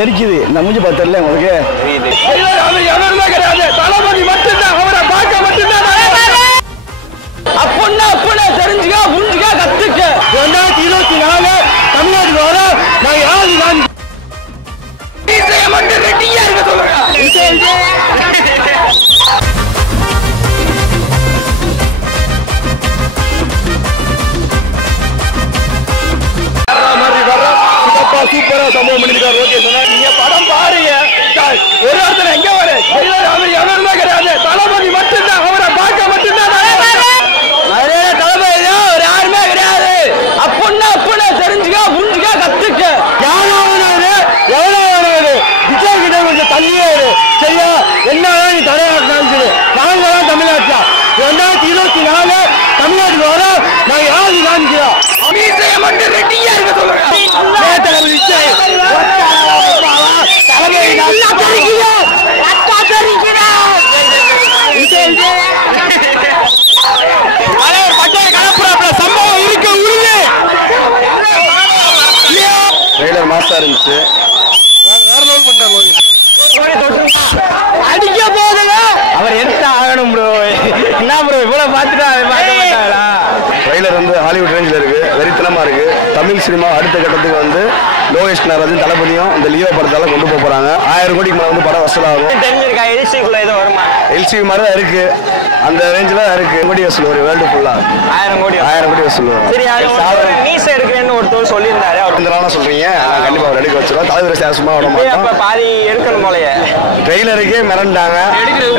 தெரிக்குது இந்த மூஞ்சி பார்த்தல உங்களுக்கு தளபதி மட்டும்தான் அவரை பார்க்க மட்டும்தான் அப்பொன்னா அப்பொன்னா தெரிஞ்சுக்க புரிஞ்சுக்க கத்துக்க 2024 தமிழ்நாட்டுக்கு வர நான் யாரு நான் மட்டும் ரெட்டியா இருக்க சொல்லுங்க சூப்பரா சம்பவம் பண்ணிருக்காரு. ஓகே சொன்னா நீங்க படம் பாருங்க. ஒரு ஒருத்தர் எங்க வர எவருமே கிடையாது. தளபதி மட்டும்தான் அவரை பார்க்க மட்டும்தான் நிறைய தளபதி ஒரு யாருமே கிடையாது. அப்பொன்னா அப்பொன்னா தெரிஞ்சுக்க புரிஞ்சுக்க கத்துக்க யாராவது எவ்வளவு விஜய் கிட்ட கொஞ்சம் தள்ளியே சரியா என்னதான் நீ தலையாட்டினாலும் சரி நாங்க தான் தமிழ்நாட்டா 2024 தமிழ்நாட்டுக்கு வர நாங்க யாரு காணிக்கிறோம் மட்டும் ரெட்டியா இருக்க சொல்லுங்க சம்பவம் இருக்கு ட்ரெய்லர் மாசா இருந்துச்சு அடிக்க போதுங்க அவர் எடுத்து ஆகணும் ப்ரோ என்ன ப்ரோ இவ்வளவு பார்த்துட்டா அதை பார்க்க மாட்டாங்களா ட்ரெய்லர் வந்து ஹாலிவுட் ரேஞ்சில் இருக்கு வெறித்தனமா இருக்கு தமிழ் சினிமா அடுத்த கட்டத்துக்கு வந்து லோகேஷ் கனகராஜன் தளபதியும் இந்த லியோ படத்தால கொண்டு போக போறாங்க 1000 கோடிக்கு மேல வந்து படம் வசூலாகும் தெரிஞ்சிருக்கா எல்சிக்குள்ள ஏதோ வருமா எல்சி மாதிரி தான் இருக்கு அந்த ரேஞ்சில் இருக்கு கோடி வசூல் ஒரு வேர்ல்டு ஃபுல்லா 1000 கோடி வசூல் சரி மீச எடுக்கிறேன்னு ஒருத்தர் சொல்லியிருந்தாரு அவர் இந்த சொல்றீங்க நான் கண்டிப்பா அவர் எடுக்க வச்சிருவோம் தலைவர் சேசமா விட மாட்டோம் பாதி எடுக்கணும் போலயே ட்ரெய்லருக்கே மிரண்டாங்க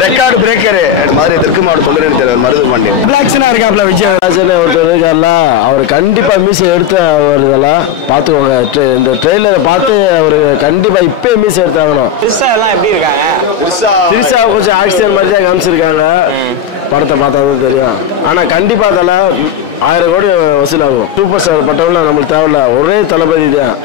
ரெக்கார்டு பிரேக்கர் மாதிரி தெற்கு மாவட்ட தொழில் தலைவர் மருதுபாண்டி பிளாக்ஸனா இருக்காப்ல விஜயராஜன் ஒருத்தர் இருக்கார்ல அவர் கண்டிப்பா மீசை எடுத்து அவர் இதெல்லாம் பார்த்துக்கோங்க இந்த ட்ரெய்லரை பார்த்து அவர் கண்டிப்பா இப்பயே மீசை எடுத்தாகணும் எல்லாம் எப்படி இருக்காங்க திருசா கொஞ்சம் ஆக்சிடென்ட் மாதிரி தான் காமிச்சிருக்காங்க படத்தை பார்த்தா தான் தெரியும் ஆனா கண்டிப்பா அதில் 1000 கோடி வசூலாகும் சூப்பர் ஸ்டார் பட்டவங்கள நம்மளுக்கு தேவையில்ல ஒரே தளபதி தான்